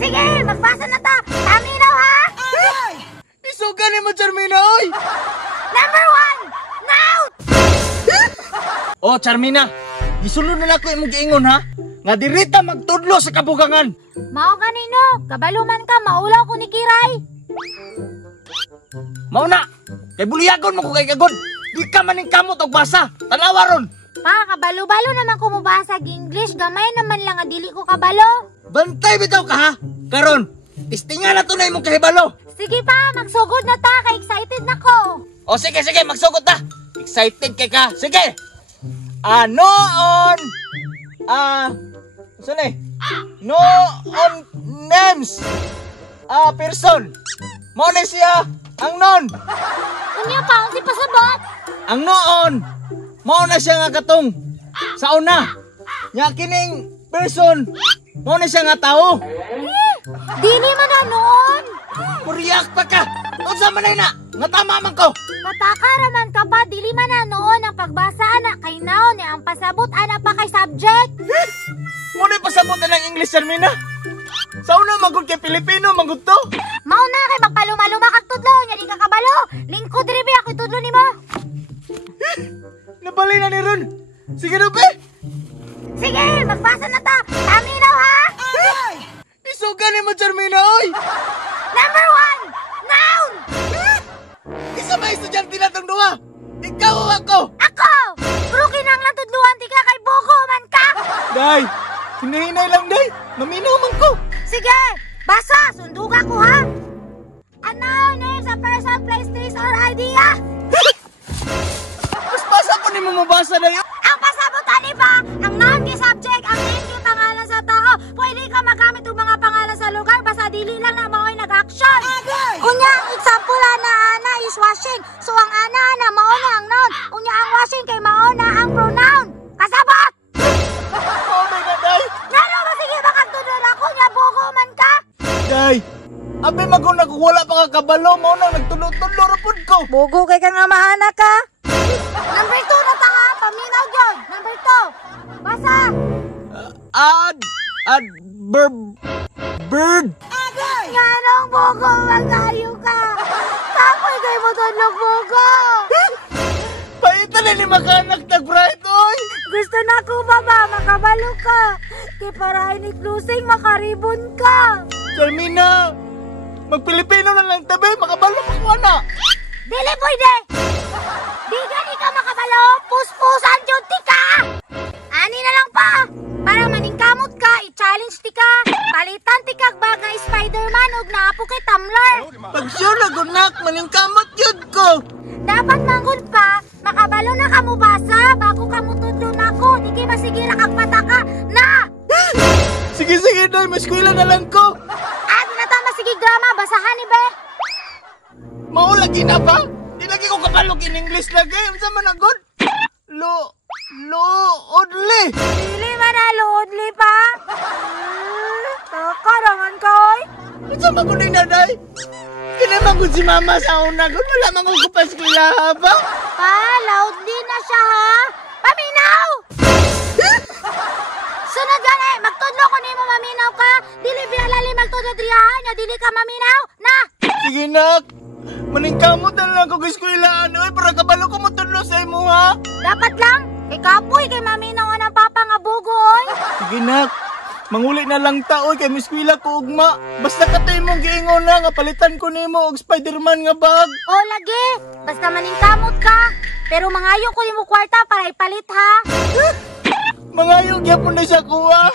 Sige, magbasa na ta. Taminaw ha? Isugan ni mo, Charmina, oy! Number 1, now! Oh, Charmina, gisulod na ako imong giingon ha? Nga dirita magtudlo sa kabugangan. Mao kanino, kabaluman ka, maulaw ko ni Kiray. Mao na, kay buliyagon mo ko kay kagod. Di ka maning kamot og basa, tanawa ron. Pa, kabalo-balo naman ko mabasag English, gamay naman lang nga dili ko kabalo. Bantay bitaw ka ha? Karon, tistingan na to na imong kahibalo. Sige pa, magsugod na ta, kay excited na ko. O sige, magsugod ta. Excited kay ka. Sige. Noon. Saan eh? Noon names. Person. Mo na siya. Ang noon. Unya pa, si pasabot. Ang noon. Mo na siya nga katong. Sa una. Nya kining person. Mo na siya nga tao. Dili man na noon. Muriyak pa ka. Unsa man na? Nga tama man ko. Patakaraman ka pa, dili man na noon ang pagbasa ana kay naon ni ang pasabot ana pa kay subject. Mo na pasabot na ng English, Charmina. Sa una magud kay Pilipino magud to. Mao na kay magpaluma-luma kag tudlo nya di ka kabalo. Lingkod diri ba ako tudlo nimo? Nabali na ni Ron. Sige Rupe. Sige, magbasa na ta. Taminaw ha? Isugan ni mo, Charmina, oy! Number 1, noun! Isa may estudyante na itong duwa. Ikaw o ako. Ako! Pero kinanglan tudluan ti ka kay Bogo man ka! Day, hinahinay lang, Day. Maminaw man ko. Sige, basa! Sunduga ko ha! A noun names a person, place, things, or idea! Mas basa ko ni mo mabasa na yun. Ang pasabutan ni ba? Ang noun kay subject, ang name kay pangalan sa tao. Pwede ka magamit ng mga pangalan sa lugar, basta dili lang na mao'y nag-action. Unya, ang example ana is washing. So ang ana mao na ang noun. Unya ang washing kay mao na ang pronoun. Kasabot! Oh my God, Day. Ngano ba sige makagtudod ako nya Bogo man ka? Day, abi maguna ko wala pa ka kabalo mo na nagtulog-tulog rapod ko. Bogo kay ka nga mahana ka. Number 2 na ta nga, paminaw gyud. Number 2. Basa. Bird. Nganong Bogo magayo ka. Kapoy kay mo tudlog Bogo. Paitan na ni makanak na bright, oy. Gusto na ko baba, makabalo ka. Kay para ini closing makaribon ka. Charmina, mag-Pilipino na lang tabi, makabalo pa ko na. Dili pwede. Di gani ka makabalo, puspusan jud ti ka. Ani na lang pa. Para maningkamot ka, i-challenge ti ka. Palitan ti kag bagay Spider-Man ug naapo kay Tumblr. Pag sure na gunak, maningkamot yun ko. Dapat manggod pa, makabalo na ka mo basa bago ka mo tudlo nako. Di kay masigira kag pataka na. Sige, Day, maskwila na lang ko. Di na ta masigig drama, basahan ni be. Maulagi na ba? Di lagi ko kabalog in English lagi. Unsa man na good? Odli. Dili man na loodli pa. Taka raman ka oy. Unsa man ko na, Day? Kinaman ko si Mama sa una. Kung wala man ko kapaskwila ba? Pa, loudly na siya ha. Paminaw! Sunod gani, magtudlo ko nimo maminaw ka. Dili binalali magtudlo driyahan nya dili ka maminaw. Na! Sige, nak. Maningkamot na lang ko kaskwilaan. Oy, para kabalo ko matudlo sa imo, ha? Dapat lang. Kay kapoy kay maminaw ang papa nga Bogo oy. Sige, nak. Manguli na lang ta, oy, kay miskwila ko ugma. Basta katay mong giingon na nga palitan ko nimo og Spider-Man nga bag. O lagi, basta maningkamot ka. Pero mangayo ko nimo kwarta para ipalit ha. Mangayog yapon na siya kuha.